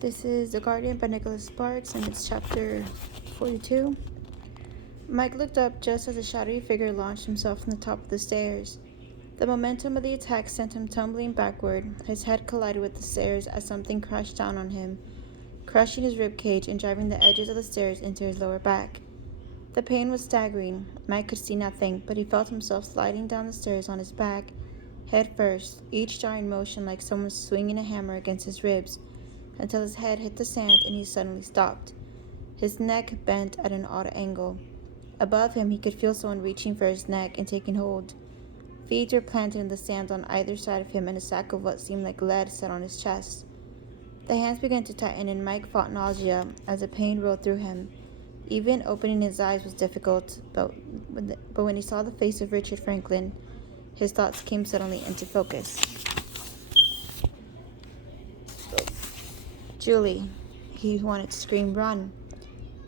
This is The Guardian by Nicholas Sparks, and it's chapter 42. Mike looked up just as a shadowy figure launched himself from the top of the stairs. The momentum of the attack sent him tumbling backward. His head collided with the stairs as something crashed down on him, crushing his ribcage and driving the edges of the stairs into his lower back. The pain was staggering. Mike could see nothing, but he felt himself sliding down the stairs on his back, head first, each jaw in motion like someone swinging a hammer against his ribs, until his head hit the sand and he suddenly stopped. His neck bent at an odd angle. Above him, he could feel someone reaching for his neck and taking hold. Feet were planted in the sand on either side of him, and a sack of what seemed like lead sat on his chest. The hands began to tighten, and Mike fought nausea as the pain rolled through him. Even opening his eyes was difficult, but when he saw the face of Richard Franklin, his thoughts came suddenly into focus. Julie. He wanted to scream, "Run!"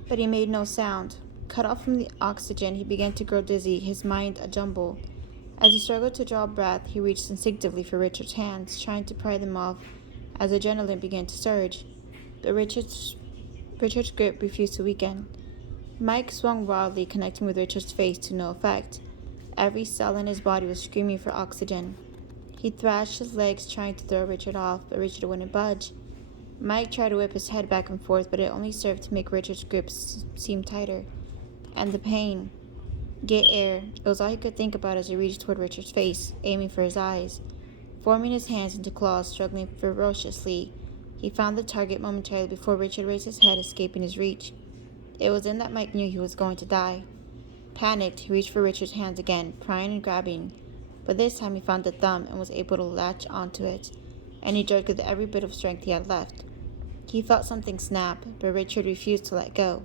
But he made no sound. Cut off from the oxygen, he began to grow dizzy, his mind a jumble. As he struggled to draw breath, he reached instinctively for Richard's hands, trying to pry them off as adrenaline began to surge. But Richard's grip refused to weaken. Mike swung wildly, connecting with Richard's face to no effect. Every cell in his body was screaming for oxygen. He thrashed his legs, trying to throw Richard off, but Richard wouldn't budge. Mike tried to whip his head back and forth, but it only served to make Richard's grip seem tighter. And the pain. Get air. It was all he could think about as he reached toward Richard's face, aiming for his eyes. Forming his hands into claws, struggling ferociously, he found the target momentarily before Richard raised his head, escaping his reach. It was then that Mike knew he was going to die. Panicked, he reached for Richard's hands again, prying and grabbing, but this time he found the thumb and was able to latch onto it, and he jerked with every bit of strength he had left. He felt something snap, but Richard refused to let go.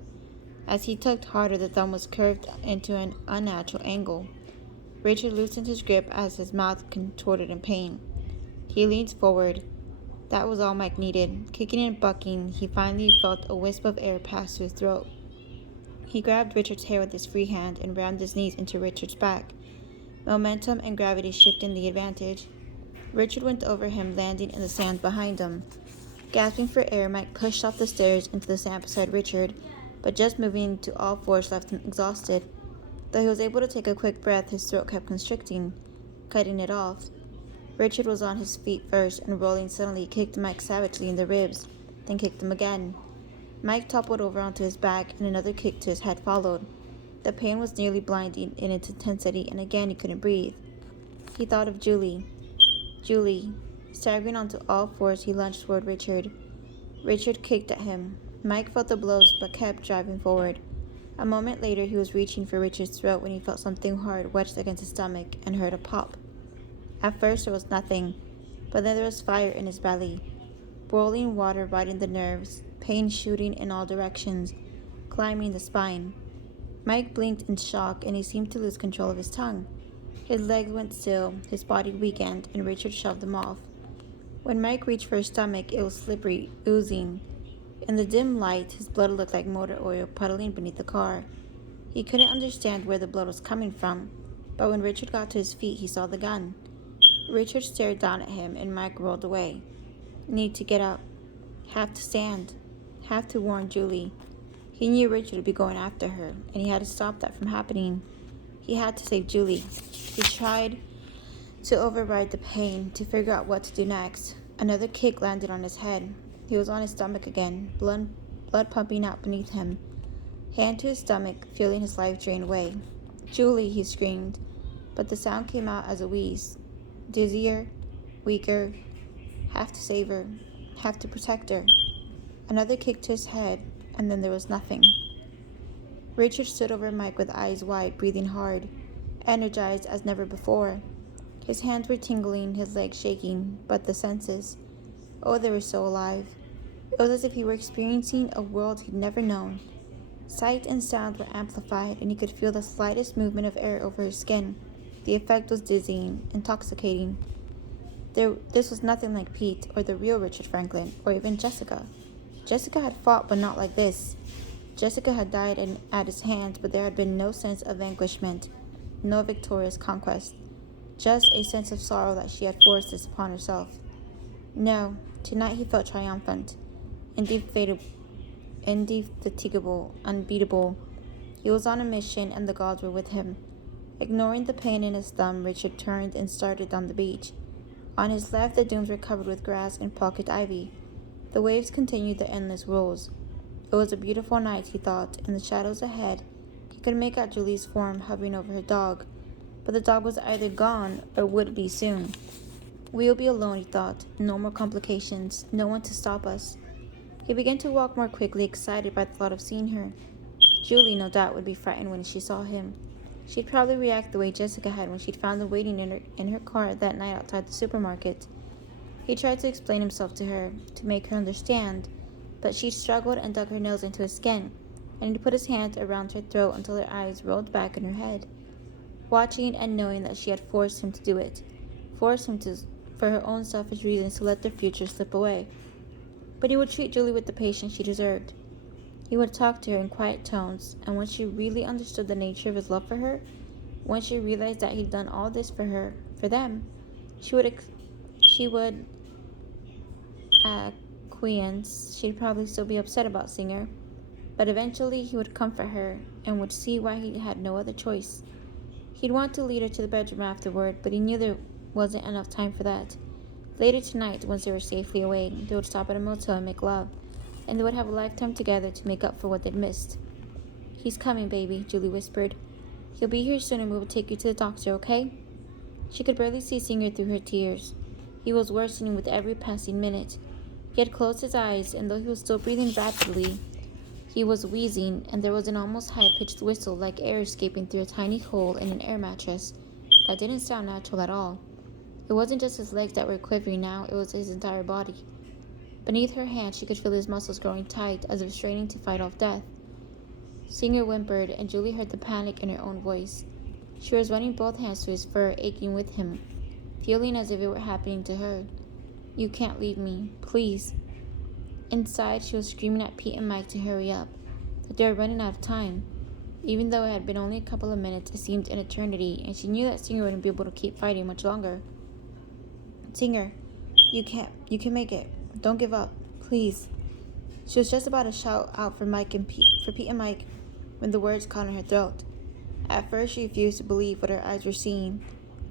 As he tugged harder, the thumb was curved into an unnatural angle. Richard loosened his grip as his mouth contorted in pain. He leaned forward. That was all Mike needed. Kicking and bucking, he finally felt a wisp of air pass through his throat. He grabbed Richard's hair with his free hand and rammed his knees into Richard's back, momentum and gravity shifting the advantage. Richard went over him, landing in the sand behind him. Gasping for air, Mike pushed off the stairs into the sand beside Richard, but just moving to all fours left him exhausted. Though he was able to take a quick breath, his throat kept constricting, cutting it off. Richard was on his feet first, and rolling suddenly, he kicked Mike savagely in the ribs, then kicked him again. Mike toppled over onto his back, and another kick to his head followed. The pain was nearly blinding in its intensity, and again he couldn't breathe. He thought of Julie. Julie. Staggering onto all fours, he lunged toward Richard. Richard kicked at him. Mike felt the blows, but kept driving forward. A moment later, he was reaching for Richard's throat when he felt something hard wedged against his stomach and heard a pop. At first, there was nothing, but then there was fire in his belly. Boiling water biting the nerves, pain shooting in all directions, climbing the spine. Mike blinked in shock, and he seemed to lose control of his tongue. His legs went still, his body weakened, and Richard shoved them off. When Mike reached for his stomach, it was slippery, oozing. In the dim light, his blood looked like motor oil puddling beneath the car. He couldn't understand where the blood was coming from, but when Richard got to his feet, he saw the gun. Richard stared down at him, and Mike rolled away. Need to get up. Have to stand. Have to warn Julie. He knew Richard would be going after her, and he had to stop that from happening. He had to save Julie. He tried to override the pain, to figure out what to do next. Another kick landed on his head. He was on his stomach again, blood pumping out beneath him. Hand to his stomach, feeling his life drain away. "Julie," he screamed, but the sound came out as a wheeze. Dizzier, weaker. Have to save her. Have to protect her. Another kick to his head, and then there was nothing. Richard stood over Mike with eyes wide, breathing hard, energized as never before. His hands were tingling, his legs shaking, but the senses, oh, they were so alive. It was as if he were experiencing a world he'd never known. Sight and sound were amplified, and he could feel the slightest movement of air over his skin. The effect was dizzying, intoxicating. This was nothing like Pete, or the real Richard Franklin, or even Jessica. Jessica had fought, but not like this. Jessica had died at his hands, but there had been no sense of vanquishment, no victorious conquest. Just a sense of sorrow that she had forced this upon herself. No, tonight he felt triumphant. indefatigable, unbeatable. He was on a mission, and the gods were with him. Ignoring the pain in his thumb, Richard turned and started down the beach. On his left, the dunes were covered with grass and pocket ivy. The waves continued their endless rolls. It was a beautiful night, he thought. In the shadows ahead, he could make out Julie's form hovering over her dog, but the dog was either gone or would be soon. We'll be alone, he thought. No more complications. No one to stop us. He began to walk more quickly, excited by the thought of seeing her. Julie, no doubt, would be frightened when she saw him. She'd probably react the way Jessica had when she'd found him waiting in her car that night outside the supermarket. He tried to explain himself to her, to make her understand, but she struggled and dug her nails into his skin, and he put his hand around her throat until her eyes rolled back in her head, watching and knowing that she had forced him to do it, forced him to, for her own selfish reasons, to let their future slip away. But he would treat Julie with the patience she deserved. He would talk to her in quiet tones, and when she really understood the nature of his love for her, when she realized that he'd done all this for her, for them, she would acquiesce. She'd probably still be upset about Singer, but eventually he would comfort her and would see why he had no other choice. He'd want to lead her to the bedroom afterward, but he knew there wasn't enough time for that. Later tonight, once they were safely away, they would stop at a motel and make love, and they would have a lifetime together to make up for what they'd missed. "He's coming, baby," Julie whispered. "He'll be here soon and we will take you to the doctor, okay?" She could barely see Singer through her tears. He was worsening with every passing minute. He had closed his eyes, and though he was still breathing rapidly, he was wheezing, and there was an almost high-pitched whistle like air escaping through a tiny hole in an air mattress that didn't sound natural at all. It wasn't just his legs that were quivering now, it was his entire body. Beneath her hand, she could feel his muscles growing tight, as if straining to fight off death. Singer whimpered, and Julie heard the panic in her own voice. She was running both hands to his fur, aching with him, feeling as if it were happening to her. "You can't leave me, please." Inside, she was screaming at Pete and Mike to hurry up, that they were running out of time. Even though it had been only a couple of minutes, it seemed an eternity, and she knew that Singer wouldn't be able to keep fighting much longer. "Singer, you can make it. Don't give up, please." She was just about to shout out for Pete and Mike, when the words caught in her throat. At first, she refused to believe what her eyes were seeing,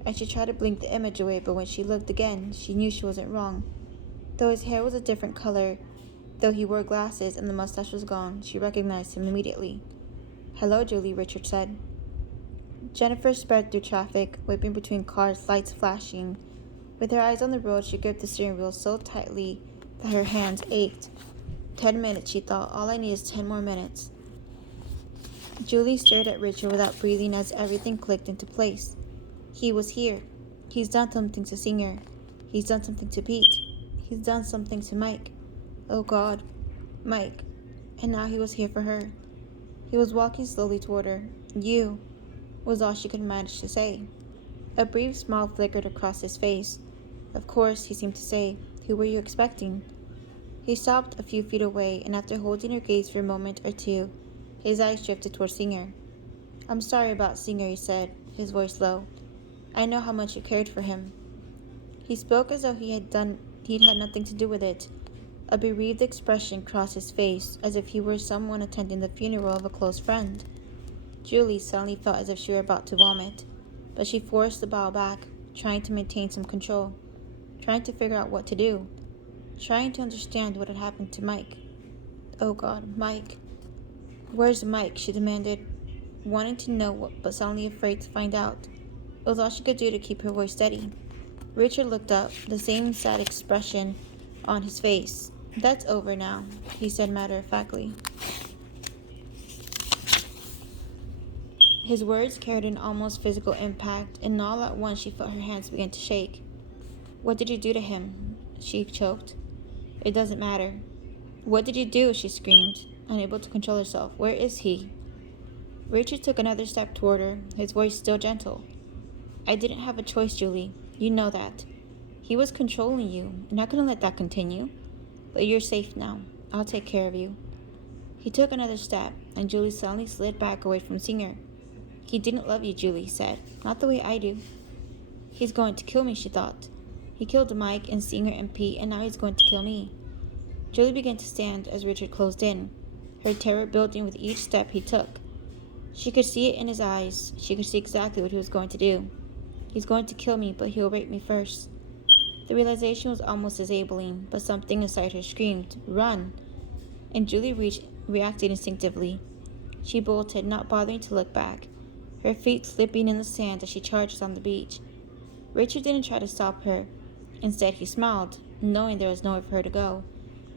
and she tried to blink the image away, but when she looked again, she knew she wasn't wrong. Though his hair was a different color, though he wore glasses and the mustache was gone, she recognized him immediately. "Hello, Julie," Richard said. Jennifer sped through traffic, whipping between cars, lights flashing. With her eyes on the road, she gripped the steering wheel so tightly that her hands ached. 10 minutes, she thought. All I need is 10 more minutes. Julie stared at Richard without breathing as everything clicked into place. He was here. He's done something to Singer. He's done something to Pete. He's done something to Mike. Oh God, Mike. And now he was here for her. He was walking slowly toward her. "You," was all she could manage to say. A brief smile flickered across his face. "Of course," he seemed to say. "Who were you expecting?" He stopped a few feet away, and after holding her gaze for a moment or two, his eyes drifted toward Singer. "I'm sorry about Singer," he said, his voice low. "I know how much you cared for him." He spoke as though he'd had nothing to do with it. A bereaved expression crossed his face, as if he were someone attending the funeral of a close friend. Julie suddenly felt as if she were about to vomit, but she forced the bowel back, trying to maintain some control, trying to figure out what to do, trying to understand what had happened to Mike. Oh God, Mike. "Where's Mike?" she demanded, wanting to know what, but suddenly afraid to find out. It was all she could do to keep her voice steady. Richard looked up, the same sad expression on his face. "That's over now," he said matter-of-factly. His words carried an almost physical impact, and all at once she felt her hands begin to shake. "What did you do to him?" she choked. "It doesn't matter." "What did you do?" she screamed, unable to control herself. "Where is he?" Richard took another step toward her, his voice still gentle. "I didn't have a choice, Julie. You know that. He was controlling you, and I couldn't let that continue. But you're safe now. I'll take care of you." He took another step, and Julie suddenly slid back away from Singer. "He didn't love you," Julie said. "Not the way I do." "He's going to kill me," she thought. "He killed Mike and Singer and Pete, and now he's going to kill me." Julie began to stand as Richard closed in, her terror building with each step he took. She could see it in his eyes. She could see exactly what he was going to do. He's going to kill me, but he'll rape me first. The realization was almost disabling, but something inside her screamed, "Run!" And Julie reacted instinctively. She bolted, not bothering to look back, her feet slipping in the sand as she charged on the beach. Richard didn't try to stop her. Instead, he smiled, knowing there was nowhere for her to go.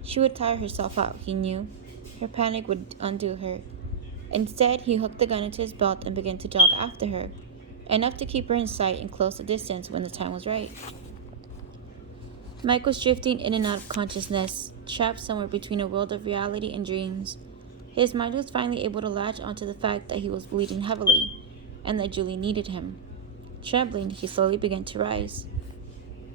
She would tire herself out, he knew. Her panic would undo her. Instead, he hooked the gun into his belt and began to jog after her, enough to keep her in sight and close the distance when the time was right. Mike was drifting in and out of consciousness, trapped somewhere between a world of reality and dreams. His mind was finally able to latch onto the fact that he was bleeding heavily, and that Julie needed him. Trembling, he slowly began to rise.